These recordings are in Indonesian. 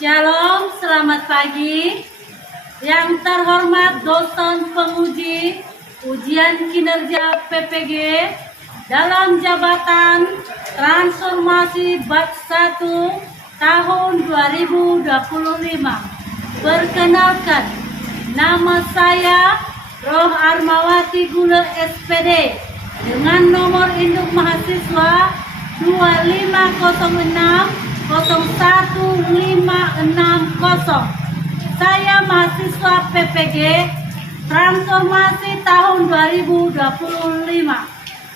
Shalom, selamat pagi. Yang terhormat dosen penguji ujian kinerja PPG dalam jabatan transformasi bab 1 tahun 2025. Perkenalkan, nama saya Roh Armawati Gula SPD dengan nomor induk mahasiswa 2506 01560. Saya mahasiswa PPG Transformasi tahun 2025.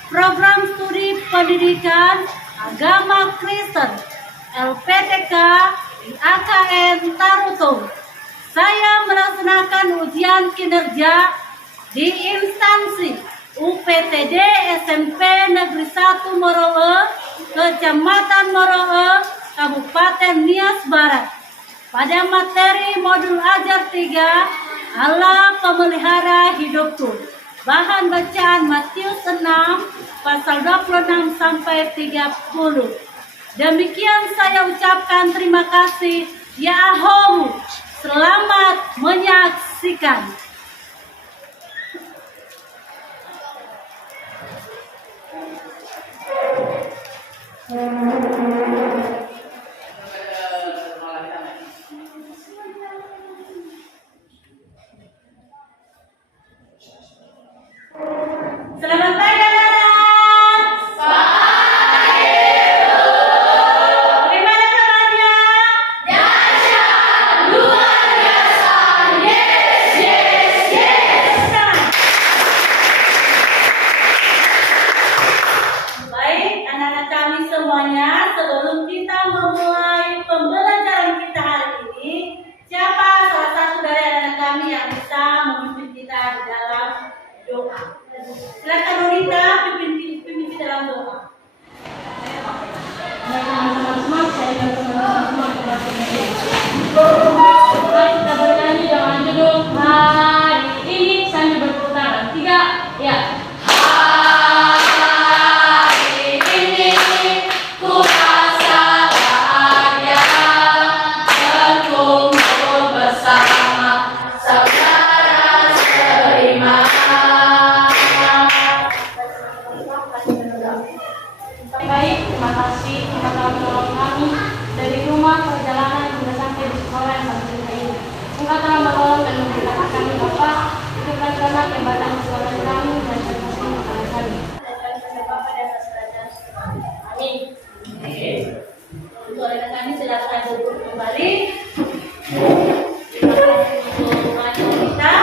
Program Studi Pendidikan Agama Kristen LPTK AKN Tarutung. Saya melaksanakan ujian kinerja di instansi UPTD SMP Negeri 1 Moroe, Kecamatan Moroe, Kabupaten Nias Barat. Pada materi modul ajar 3, Allah pemelihara hidupku. Bahan bacaan Matius 6 pasal 26 sampai 30. Demikian saya ucapkan terima kasih. Yahoo, selamat menyaksikan. Selamat pagi anak-anak. Pagi. Bagaimana kabarnya? Dahsyat, luar biasa. Yes, yes, yes. Baik, anak-anak kami semuanya, sebelum kita memulai pembelajaran kita hari ini, siapa salah satu dari anak-anak kami yang bisa memimpin kita di dalam doa? Silakan Nurita pimpin dalam doa. Teman-teman, saya teman-teman kita bernyanyi dengan judul hari ini sambil berputar 3 ya. Hari ini ku rasa bahagia berkumpul bersama saudara seiman. Baik, terima kasih kepada menolong kami dari rumah perjalanan hingga sampai di sekolah yang kami cintai ini. Engkau telah menolong dan memberkati kami Bapa, hidupkan kami jembatan sekolah kami dan sertakan kepada kami. Bapak dan Saudara. Amin. Untuk anak kami silakan duduk kembali. Terima kasih untuk wajah kita.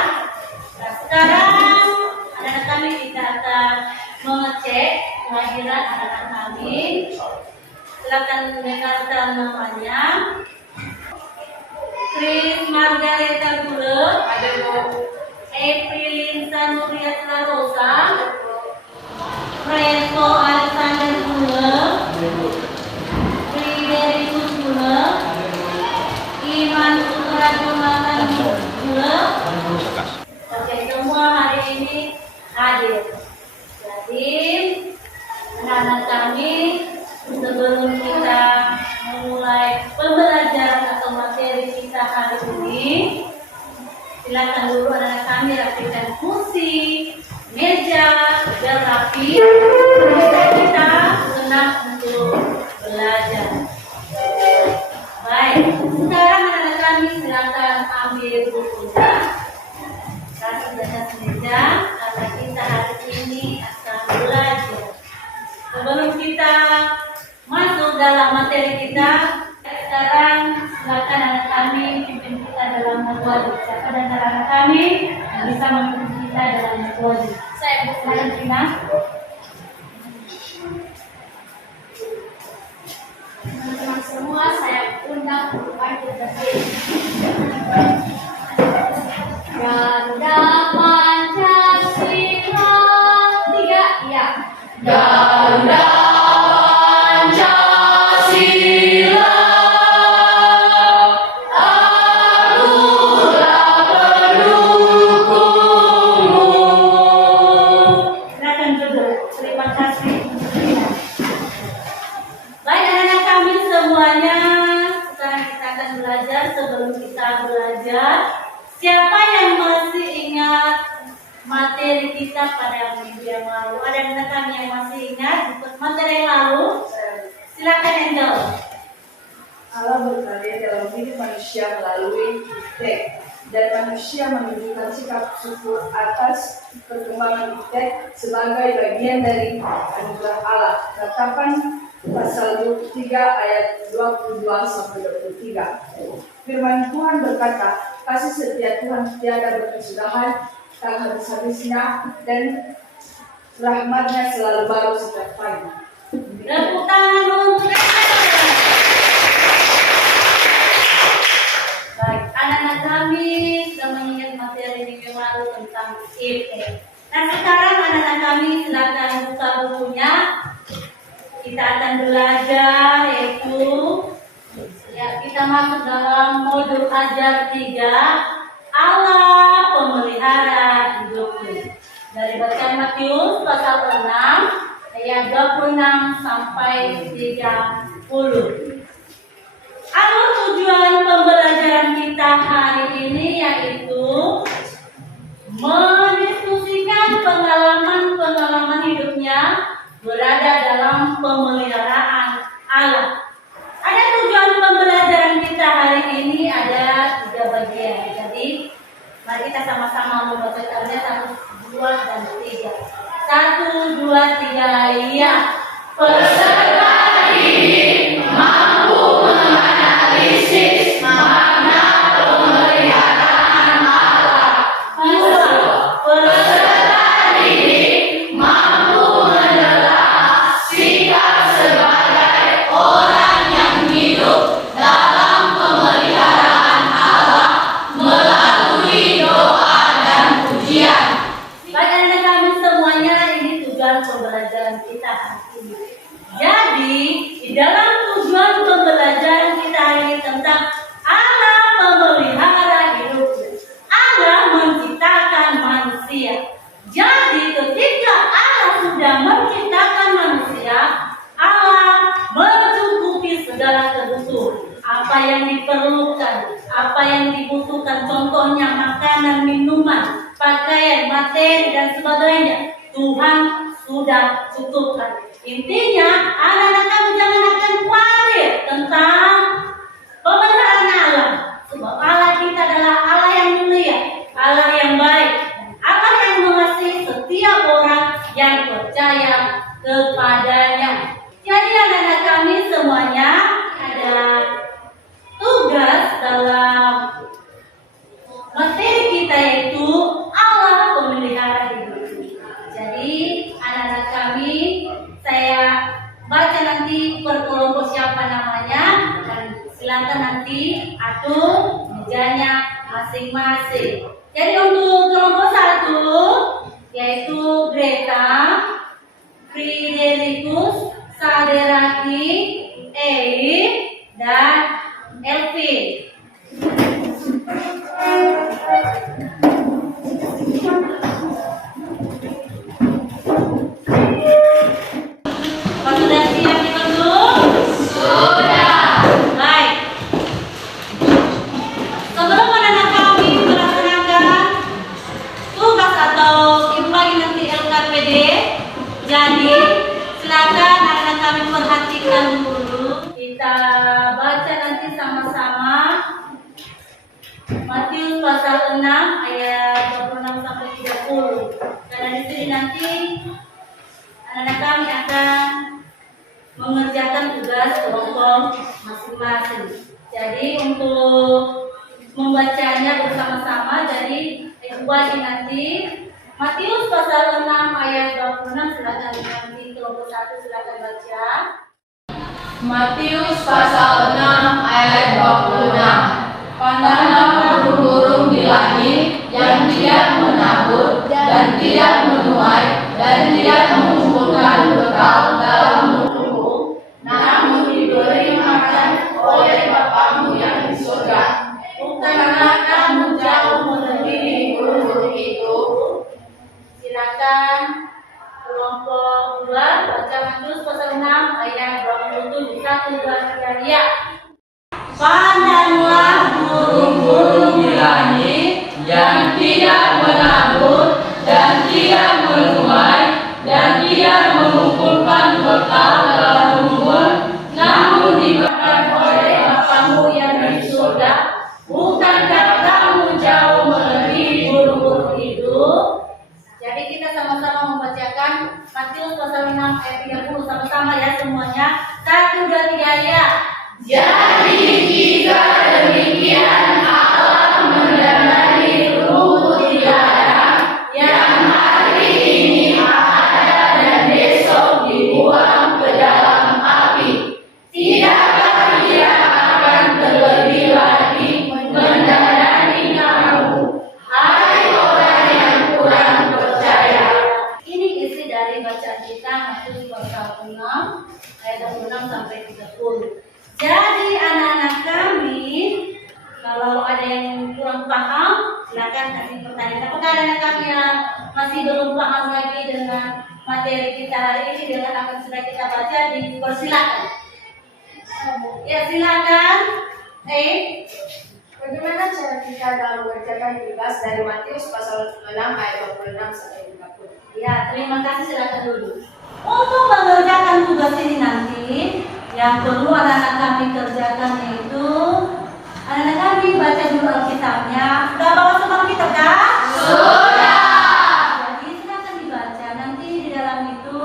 Nah, sekarang anak-anak kami kita akan mengecek kehadiran anak-anak kami. Silakan mendengarkan namanya. Chris Margareta Gule, ada Eprilin Sanuriat Rosa, Reto Alexander Gule, Friderius Gule, Iman Putra Jonathan Gule. Oke, semua hari ini hadir. Jadi anak-anak kami, sebelum kita memulai pembelajaran atau materi kita hari ini, silakan dulu anak-anak kami rapikan kursi, meja, biar rapi. Bisa kita senang untuk belajar. Baik, sekarang anak-anak kami silakan ambil bukunya, kasih di atas meja, karena kita hari ini akan belajar. Sebelum kita masuk dalam materi kita, sekarang silakan anak kami pimpin kita dalam wajib. Siapa dan anak kami yang bisa memimpin kita dalam wajib? Saya silakan Tina. Teman-teman semua, saya undang untuk wajib bersih. Ganda Pancasila 3 ya. Ganda Pancasila, akulah pendukungmu. Silakan duduk. Terima kasih. Baik anak-anak kami semuanya, sekarang kita akan belajar belajar, sebelum kita belajar, siapa yang masih ingat materi kita pada minggu yang lalu? Ada rekan yang masih ingat materi yang lalu? Silakan Angel. Allah berkarya dalam hidup manusia melalui teks, dan manusia menunjukkan sikap syukur atas perkembangan teks sebagai bagian dari anugerah Allah. Katakan pasal 23 ayat 22 sampai 23. Firman Tuhan berkata, kasih setia Tuhan tiada berkesudahan, tak habis-habisnya, dan rahmatnya selalu baru setiap pagi. Tepuk tangan untuk baik, anak-anak kami sudah mengingat materi minggu lalu tentang EP. Nah sekarang anak-anak kami silakan buka bukunya. Kita akan belajar yaitu kita masuk dalam modul ajar 3, Allah pemelihara hidupku. Dari bacaan Matius pasal 6 ayat 26 sampai 30. Alur tujuan pembelajaran kita hari ini yaitu mendiskusikan pengalaman-pengalaman hidupnya berada dalam pemeliharaan Allah. Ada tujuan pembelajaran kita hari ini ada 3 bagian. Jadi mari kita sama-sama membacakannya 1, 2, dan 3. 1, 2, 3 ya. Peserta didik mampu menganalisis makna pemeliharaan Allah. 2, peserta didik mampu menelaah sikap sebagai orang yang hidup dalam pemeliharaan Allah melalui doa dan pujian. Baik anak kami semuanya, ini tujuan pembelajaran kita hari ini. Jadi di dalam tujuan pembelajaran kita hari ini tentang Allah memelihara hidupnya. Allah menciptakan manusia. Jadi ketika Allah sudah menciptakan manusia, Allah mencukupi segala kebutuhan. Apa yang diperlukan, apa yang dibutuhkan, contohnya makanan, minuman, pakaian, materi, dan sebagainya, Tuhan sudah cukupkan. Intinya, anak-anak kamu jangan akan khawatir tentang pemeliharaan Allah. Sebab Allah kita adalah Allah yang mulia, Allah yang baik, dan Allah yang mengasihi setiap orang yang percaya kepadanya. Jadi anak-anak kami semuanya ada tugas dalam materi kita yaitu Allah pemelihara hidup. Jadi anak-anak kami, saya baca nanti per kelompok siapa namanya dan silakan nanti atur mejanya masing-masing. Jadi untuk kelompok 1 yaitu Greta, Friderikus, Saderaki, Eif, dan Elvin. Sudah siap dibentuk? Sudah. Baik. Sebelum anak-anak kami melaksanakan tugas atau impagi nanti LKPD, jadi silakan anak-anak kami perhatikan dulu. Kita baca nanti sama-sama Matius pasal 6 ayat 26 sampai 30. Karena di sini nanti anak-anak kami akan mengerjakan tugas kelompok masing-masing. Jadi untuk membacanya bersama-sama, jadi wajib nanti Matius pasal 6 ayat 26, silakan nanti kelompok 1 silakan baca. Matius pasal 6 ayat 26. Pandanglah burung-burung di langit yang tidak menabur dan tidak menuai dan tidak mengumpulkan bekal dalam lumbung, namun diberi makan oleh Bapamu yang di surga. Bukankah kamu jauh melebihi burung-burung itu? Silakan kelompok 2 baca Matius pasal 6 ayat 27. 1, 2, 3 ya. Pandanglah surga? Bukankah kamu jauh melebihi guru-guru itu? Jadi kita sama-sama membacakan Matius pasal 6 ayat 30 sama-sama ya semuanya. 1, 2, 3 ya. Jadi jika demikian Allah mendanai rumput di ladang yang hari ini ada dan besok dibuang ke dalam api, tidakkah Dia akan terlebih lagi mendandani kamu, hai orang yang kurang percaya? Ini isi dari bacaan kita Matius pasal 6 ayat 26 sampai 30. Jadi anak-anak kami, kalau ada yang kurang paham, silakan kasih pertanyaan. Apakah anak kami yang masih belum paham lagi dengan materi kita hari ini dengan apa yang sudah kita baca, dipersilakan. Ya silakan. Bagaimana cara kita dalam mengerjakan tugas dari Matius pasal 6 ayat 26 sampai 30? Ya, terima kasih, silakan duduk. Untuk mengerjakan tugas ini nanti, yang perlu anak-anak kami kerjakan yaitu anak-anak kami baca dulu Alkitabnya. Sudah bawa semua kitab kan? Sudah. Jadi silakan dibaca. Nanti di dalam itu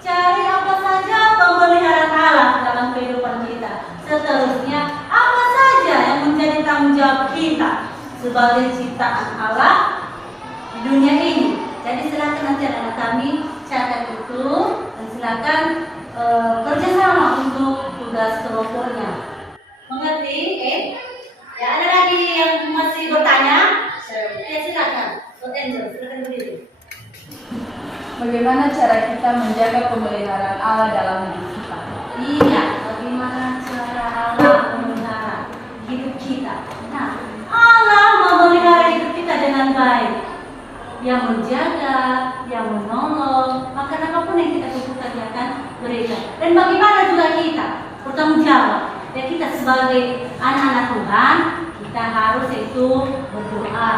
cari apa saja pemeliharaan Allah dalam kehidupan kita. Seterusnya apa saja yang menjadi tanggung jawab kita sebagai ciptaan Allah di dunia ini. Jadi silakan nanti anak-anak kami catat itu dan silakan kerjasama untuk tugas kelompoknya. Mengerti? Ya, ada lagi yang masih bertanya? Ya silakan. Angel, silakan berdiri. Bagaimana cara kita menjaga pemeliharaan Allah dalam hidup kita? Iya, bagaimana cara Allah memelihara hidup kita? Nah, Allah memelihara hidup kita dengan baik. Yang menjaga, yang menolong, maka apapun yang kita butuhkan dia akan berikan. Dan bagaimana juga kita bertanggung jawab. Ya kita sebagai anak-anak Tuhan, kita harus itu berdoa,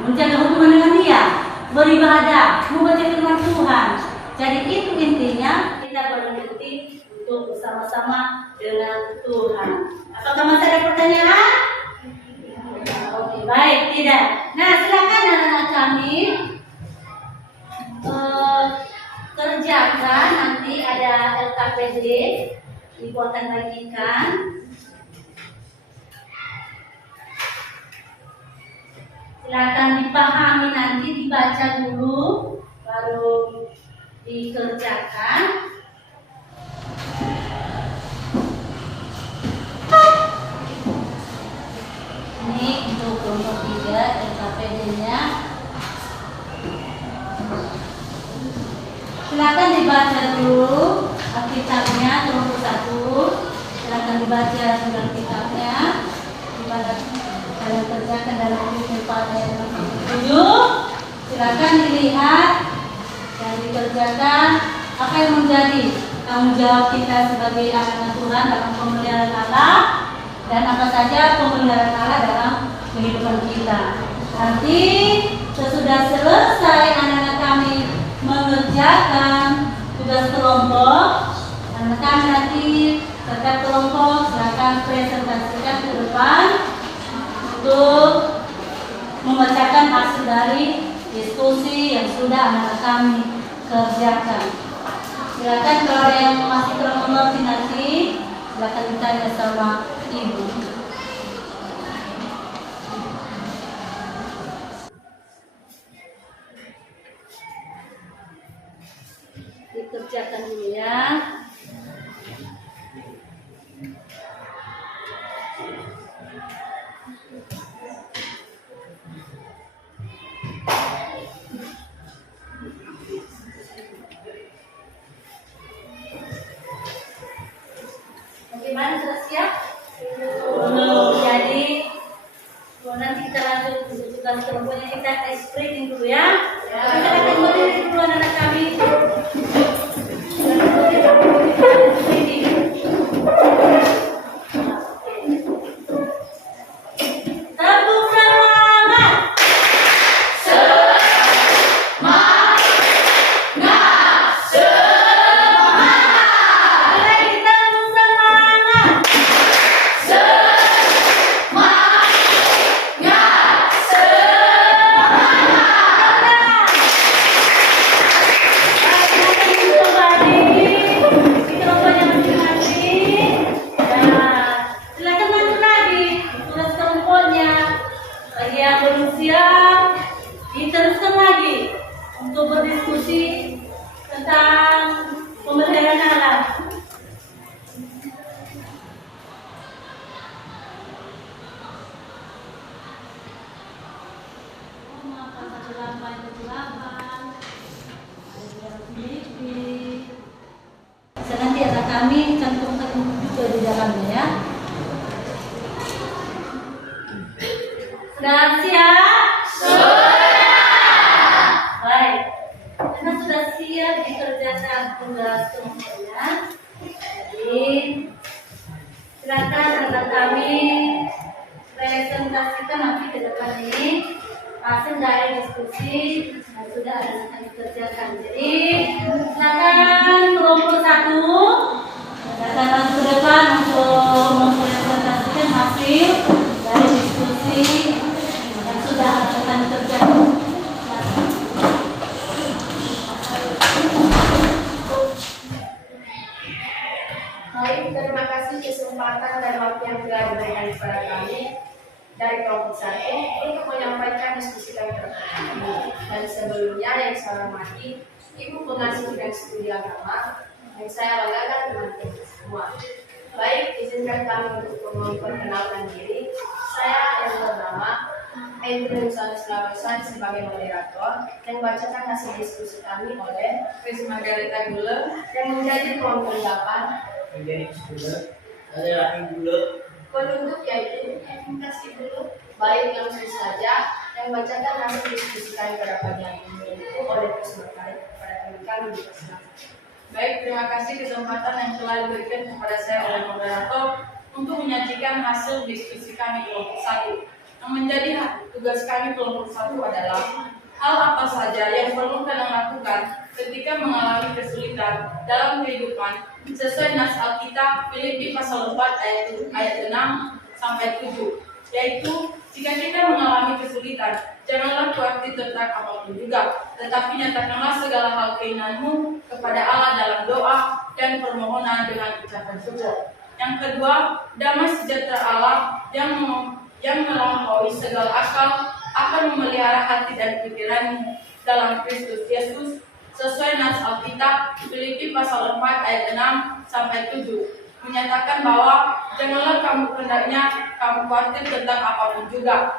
menjaga hubungan dengan Dia, beribadah, membaca firman Tuhan. Jadi itu intinya kita berhenti untuk bersama-sama dengan Tuhan. Apakah masih ada pertanyaan? Oke, baik, tidak. Nah, silakan anak-anak kami kerjakan. Nanti ada LKPD, Ibu akan bagikan. Silakan dipahami, nanti dibaca dulu, baru dikerjakan. Ini untuk kelompok 3 LKPD-nya. Silakan dibaca dulu Alkitabnya kelompok 1. Silakan dibaca juga Alkitabnya. Dibaca kalian kerjakan dalam buku 4 ayat 7. Silakan dilihat dan dikerjakan apa yang menjadi tanggung jawab kita sebagai anak-anak Tuhan dalam pemeliharaan Allah. Dan apa saja pemeliharaan Allah dalam kehidupan kita. Nanti sesudah selesai anak-anak kami mengerjakan tugas kelompok, anak kami nanti setiap kelompok silakan presentasikan ke depan untuk membacakan hasil dari diskusi yang sudah anak-anak kami kerjakan. Silakan kalau ada yang masih kurang mengerti nanti silakan ditanya sama Ibu. Dikerjakan dulu ya. Bagaimana, sudah siap? Belum. Jadi nanti kita lanjut untuk tugas kelompoknya, kita screening dulu ya. Kita akan berdiri dulu anak kami. Tepuk semangat. Lagi tepuk semangat. diskusi tentang pemeliharaan alam. Nanti ada kami cantumkan juga di dalamnya ya. Sudah siap? Sudah. Baik. Karena sudah siap dikerjakan tugas semuanya. Jadi silakan anak kami presentasikan nanti ke depan ini hasil dari diskusi yang sudah ada dikerjakan. Jadi silakan kelompok 1 datang ke depan untuk mempresentasikan hasil dari diskusi yang sudah akan dikerjakan. Baik, terima kasih kesempatan dan waktu yang telah diberikan kepada kami dari kelompok 1 untuk menyampaikan diskusi kami terkait ini. Dan sebelumnya yang saya hormati Ibu Pengasih Bidang Studi Agama yang saya banggakan teman-teman semua. Baik, izinkan kami untuk memperkenalkan diri. Saya yang bernama Endri Nusanus Larosan sebagai moderator yang membacakan hasil diskusi kami oleh Chris Margareta Guler yang menjadi kelompok 8 menjadi bulat adalah bulat penutup yaitu kasih dulu. Baik, langsung saja yang membacakan hasil diskusi kami pada pagi hari ini itu oleh Chris Margareta kepada teman kami di kelas. Baik, terima kasih kesempatan yang telah diberikan kepada saya oleh moderator untuk menyajikan hasil diskusi kami kelompok 1. Yang menjadi tugas kami kelompok 1 adalah hal apa saja yang perlu kalian lakukan ketika mengalami kesulitan dalam kehidupan sesuai nas Alkitab Filipi pasal 4 ayat 6 sampai 7, yaitu jika kita mengalami kesulitan, janganlah khawatir tentang apapun juga, tetapi nyatakanlah segala hal keinginanmu kepada Allah dalam doa dan permohonan dengan ucapan syukur. Yang kedua, damai sejahtera Allah yang melampaui segala akal akan memelihara hati dan pikiranmu dalam Kristus Yesus sesuai nas Alkitab Filipi pasal 4 ayat 6 sampai 7, menyatakan bahwa janganlah kamu hendaknya kamu khawatir tentang apapun juga,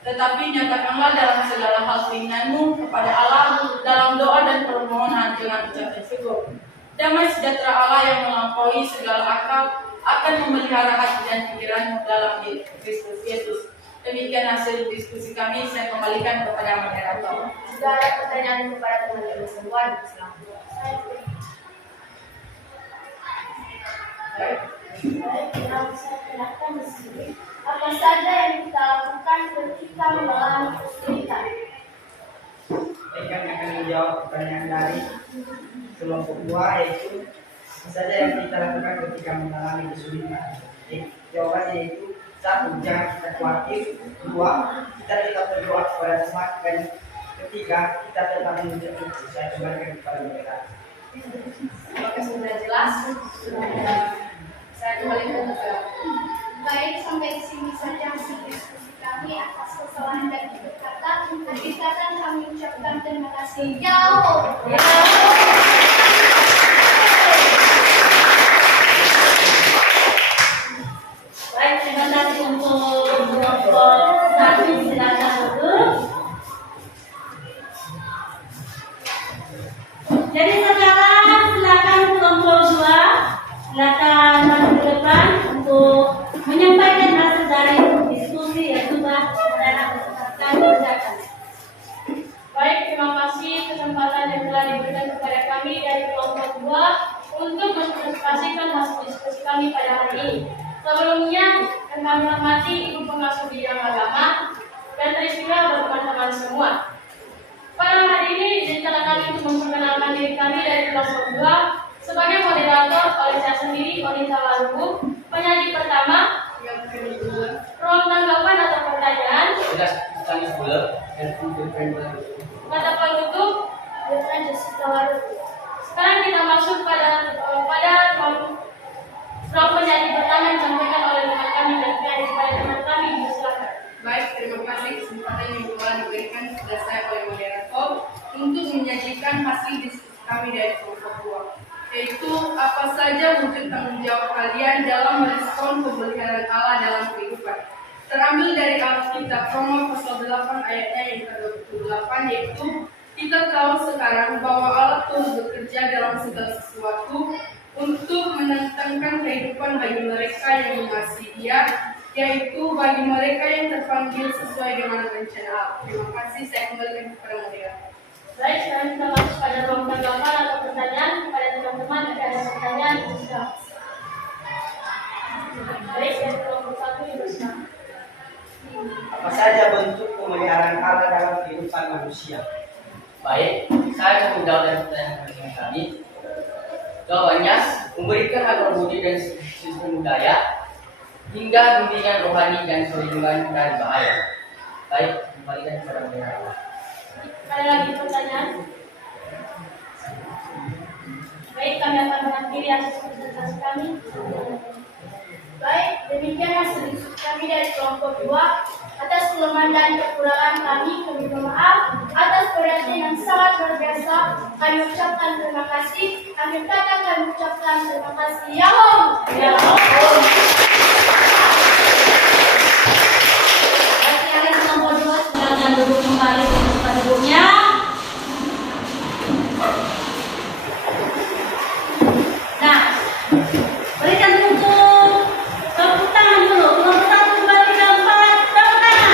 tetapi nyatakanlah dalam segala hal keinginanmu kepada Allah dalam doa dan permohonan dengan ucapan syukur. Damai sejahtera Allah yang melampaui segala akal akan memelihara hati dan pikiranmu dalam Kristus Yesus. Demikian hasil diskusi kami, saya kembalikan kepada moderator. Jika ada pertanyaan kepada teman-teman semua, silakan. Baik, yang saya jelaskan di sini, apa saja yang kita lakukan ketika mengalami kesulitan? Kami akan menjawab pertanyaan dari kelompok 2, yaitu apa saja yang kita lakukan ketika mengalami kesulitan. Jawabannya yaitu 1. Jangan kita khawatir. 2. Kita tetap berdoa kepada Tuhan. Dan ketiga, kita tetap menuntut Tuhan. Saya kembalikan kepada mereka. Apakah sudah jelas? Saya kembalikan ke Baik, sampai di sini saja hasil diskusi kami atas kesalahan dan kata. Hakikatan kami ucapkan terima kasih. Jauh. Baik, terima kasih untuk kelompok 1, silakan duduk. Jadi sekarang silakan kelompok 2, silakan maju ke depan untuk menyampaikan hasil dari diskusi yang sudah akan kerjakan. Baik, terima kasih kesempatan yang telah diberikan kepada kami dari kelompok 2 untuk mempresentasikan hasil diskusi kami pada hari ini. Sebelumnya, kami hormati Ibu Pengasuh Bidang Agama dan Trisula teman-teman semua. Pada hari ini, izinkan kami untuk memperkenalkan diri kami dari kelompok 2 sebagai moderator oleh saya sendiri, Onita Walubu. Penyanyi pertama, ruang tanggapan atau pertanyaan. Kata penutup, sekarang kita masuk pada ruang penyanyi pertama yang disampaikan oleh teman kami dan penyanyi kepada teman kami. Silakan. Baik, terima kasih kesempatan yang telah diberikan kepada saya oleh moderator untuk menyajikan membagikan hasil diskusi kami dari kelompok 2, yaitu apa saja wujud tanggung jawab kalian dalam merespon pemeliharaan Allah dalam kehidupan. Terambil dari Alkitab Roma pasal 8 ayatnya yang ke-28, yaitu kita tahu sekarang bahwa Allah turut bekerja dalam segala sesuatu untuk menentangkan kehidupan bagi mereka yang mengasihi Dia, yaitu bagi mereka yang terpanggil sesuai dengan rencana Allah. Terima kasih, saya kembalikan kepada moderator. Baik, sekarang kita masuk pada ruang tanggapan atau pertanyaan kepada teman-teman. Ada pertanyaan? Bisa. Baik, dari kelompok 1 Ibu Risma. Apa saja bentuk pemeliharaan Allah dalam kehidupan manusia? Baik, saya akan menjawab dari pertanyaan kami. Jawabannya, memberikan akar budi dan sistem budaya hingga bimbingan rohani dan perlindungan dari bahaya. Baik, kembalikan kepada moderator. Ada lagi pertanyaan? Baik, kami akan mengakhiri hasil presentasi kami. Baik, demikian hasil diskusi kami dari kelompok 2. Atas kelemahan dan kekurangan kami minta maaf. Atas perhatian yang sangat luar biasa, kami ucapkan terima kasih. Akhir kata kami ucapkan terima kasih. Yahoo! Yahoo! Bagi kalian kelompok 2, silakan duduk kembali di tempat duduknya. Nah, berikan untuk tepuk tangan dulu. Kelompok 1 kembali ke 4, tepuk tangan.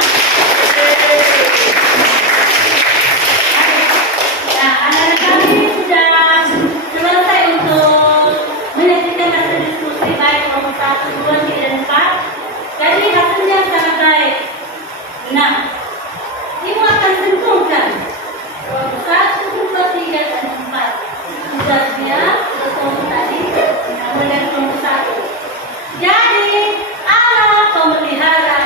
Nah, anak-anak kami sudah selesai untuk menyaksikan hasil diskusi baik kelompok 1, 2, 3, dan 4. Jadi hasilnya sangat baik. Nah, ibu akan tentukan kelompok 1, 2, 3, dan 4. Tugasnya kelompok tadi mulai dari kelompok 1. Jadi Allah pemelihara.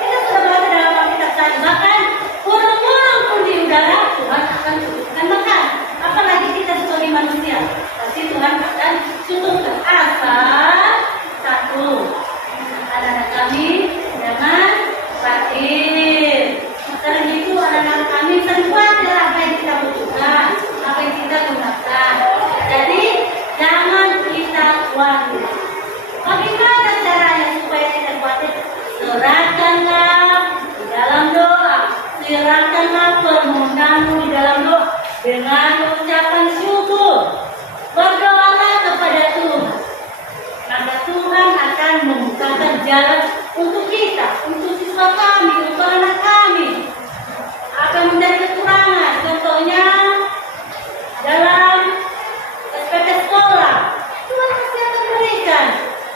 Kita sudah baca dalam Alkitab tadi, bahkan burung-burung pun di udara Tuhan akan cukupkan makan. Apalagi kita sebagai manusia, pasti Tuhan akan cukupkan. Asal satu, anak-anak kami jangan khawatir. Sekarang itu anak-anak kami khawatir apa yang kita butuhkan, apa yang kita gunakan. Jadi jangan kita khawatir. Bagaimana caranya supaya tidak khawatir? Serahkanlah di dalam doa. Serahkanlah permohonanmu di dalam doa dengan ucapan syukur. Berdoalah kepada Tuhan. Maka Tuhan akan membukakan jalan untuk kita, untuk siswa kami, untuk anak kami. Apa yang menjadi kekurangan? Contohnya dalam SPP sekolah, Tuhan pasti akan berikan.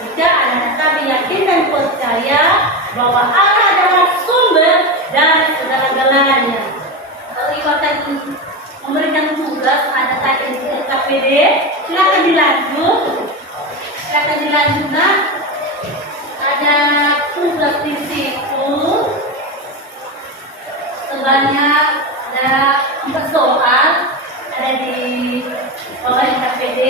Jika anak-anak kami yakin dan percaya bahwa Allah adalah sumber dari segala-galanya. Kalau Ibu akan memberikan tugas anak saya di KPD, silakan dilanjut. Silakan dilanjutkan. Ada tugas di situ sebanyak ada 4 soal, ada di bawah KPD.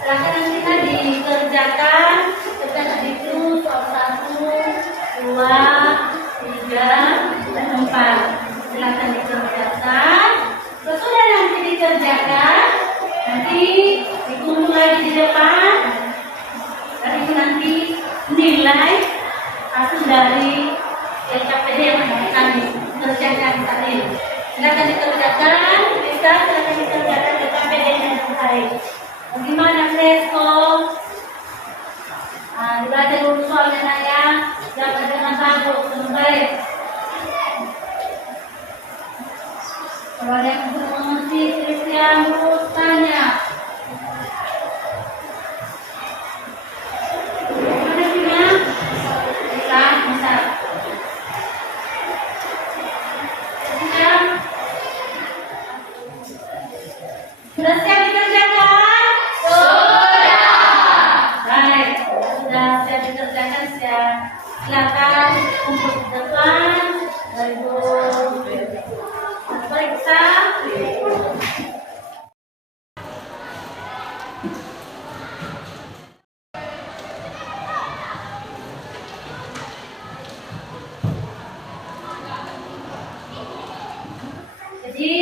Silakan nanti dikerjakan. Kerjakan itu soal 1, 2, 3, dan 4. Silakan dikerjakan. Sesudah nanti dikerjakan, nanti dikumpul lagi di depan. Dan itu nanti nilai hasil dari LKPD yang akan dikerjakan tadi. Silakan dikerjakan, bisa silakan dikerjakan LKPD dengan baik. Bagaimana Fresco? Dibaca dulu soalnya Naya, dapat dengan bagus, dengan baik. Kalau ada yang belum mengerti, Christian terus tanya. Mana sihnya? Bisa. Siap? Sudah siap dikerjakan? Baik, sudah siap dikerjakan, silakan untuk depan. Periksa. Jadi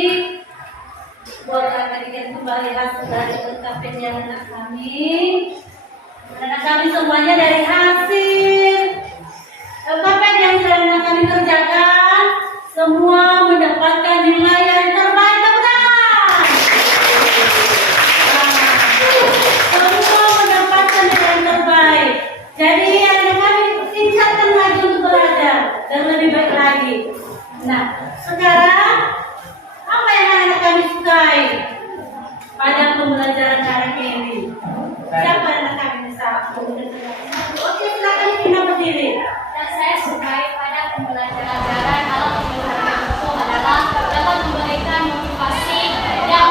kembali hasil dari LKPN yang anak kami. Anak kami semuanya dari hasil LKPN yang sedang kami kerjakan, semua mendapatkan nilai yang terbaik. Tepuk tangan. Semua mendapatkan nilai yang terbaik. Jadi anak kami tingkatkan lagi untuk belajar dan lebih baik lagi. Nah, sekarang apa yang anak kami sukai pada pembelajaran hari ini? Siapa anak kami bisa? Oke, silakan kita berdiri. Dan saya sukai pada pembelajaran alam pembelajaran itu adalah dapat memberikan motivasi dan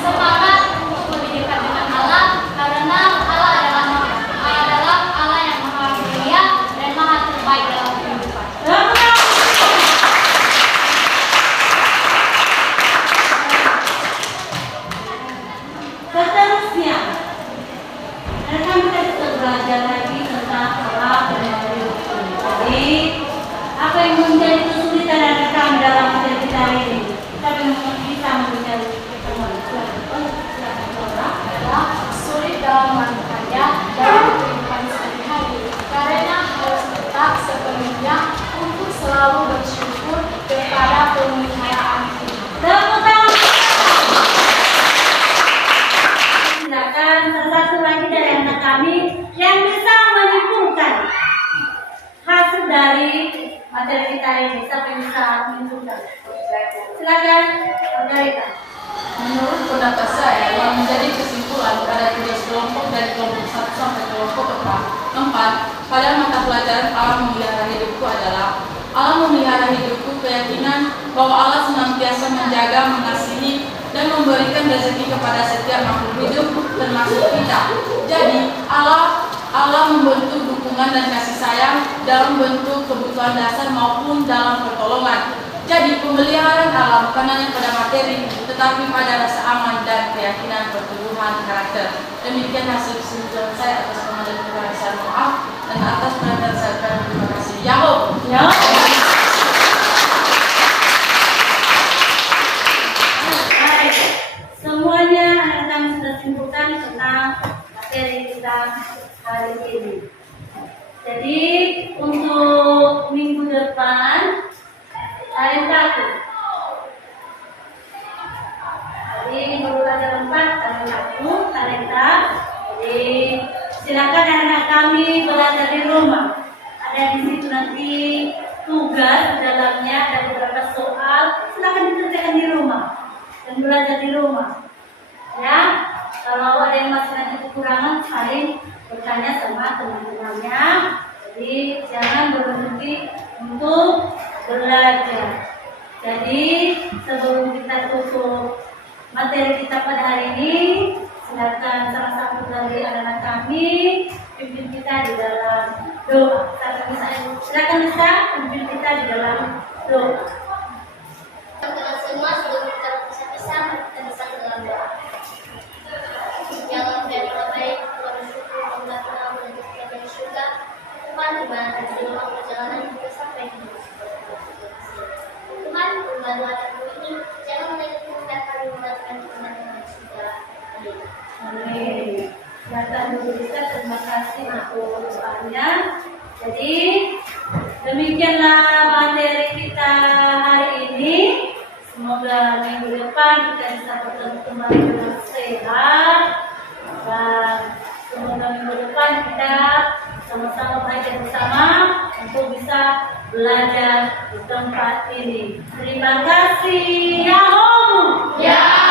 semangat untuk lebih dekat dengan Allah, karena Allah adalah Allah yang maha mulia dan maha terbaik dalam kehidupan. Seterusnya, dan kami kita belajar lagi tentang Allah dan Rasul. Jadi, apa yang menjadi kesulitan anak kami dalam materi kita hari ini? Siapa yang bisa memberikan pertemuan? Adalah sulit dalam melakukannya dalam kehidupan sehari-hari, karena harus tetap sepenuhnya untuk selalu bersyukur kepada pemeliharaan Tuhan. Tepuk tangan. Silakan salah satu lagi dari anak kami yang bisa menyimpulkan hasil dari materi kita ini. Siapa yang bisa menyimpulkan? Silakan, Margarita. Menurut pendapat saya, yang menjadi kesimpulan pada tugas kelompok dari kelompok 1 sampai kelompok 4 pada mata pelajaran Allah memelihara hidupku adalah Allah memelihara hidupku keyakinan bahwa Allah senantiasa menjaga, mengasihi, dan memberikan rezeki kepada setiap makhluk hidup termasuk kita. Jadi Allah membentuk dukungan dan kasih sayang dalam bentuk kebutuhan dasar maupun dalam pertolongan. Jadi pemeliharaan Allah bukan hanya pada materi, tetapi pada rasa aman dan keyakinan pertumbuhan karakter. Demikian hasil kesimpulan saya atas pengajaran Tuhan. Maaf dan atas perhatian saya. Terima kasih. Yahoo. Baik, semuanya anak kami sudah simpulkan tentang materi kita hari ini. Jadi untuk minggu depan hari Sabtu. Jadi minggu pelajaran 4 hari Sabtu, hari Sabtu. Jadi silakan anak kami belajar di rumah. Ada di situ nanti tugas di dalamnya, ada beberapa soal. Silakan dikerjakan di rumah dan belajar di rumah. Ya, kalau ada yang masih nanti kekurangan, saling bertanya sama teman-temannya. Jadi jangan berhenti untuk belajar. Jadi sebelum kita tutup materi kita pada hari ini, silakan salah satu dari anak-anak kami pimpin kita di dalam doa. Silakan bisa pimpin kita di dalam doa. Teman-teman semua sebelum kita berpisah-pisah, kita bisa ke dalam doa. Ya Allah, dari baik, Tuhan bersyukur, Allah kenal dan kita dari surga. Tuhan, dimana di dalam perjalanan kita sampai di Tuhan, membantu anak ini, jangan menyakitkan dan kami membantukan teman-teman surga. Amin. Amin. Datang dulu kita, terima kasih untuk doanya. Jadi demikianlah materi kita hari ini. Semoga minggu depan kita bisa bertemu kembali dengan sehat, dan semoga minggu depan kita sama-sama belajar bersama untuk bisa belajar di tempat ini. Terima kasih. Yahoo! Ya.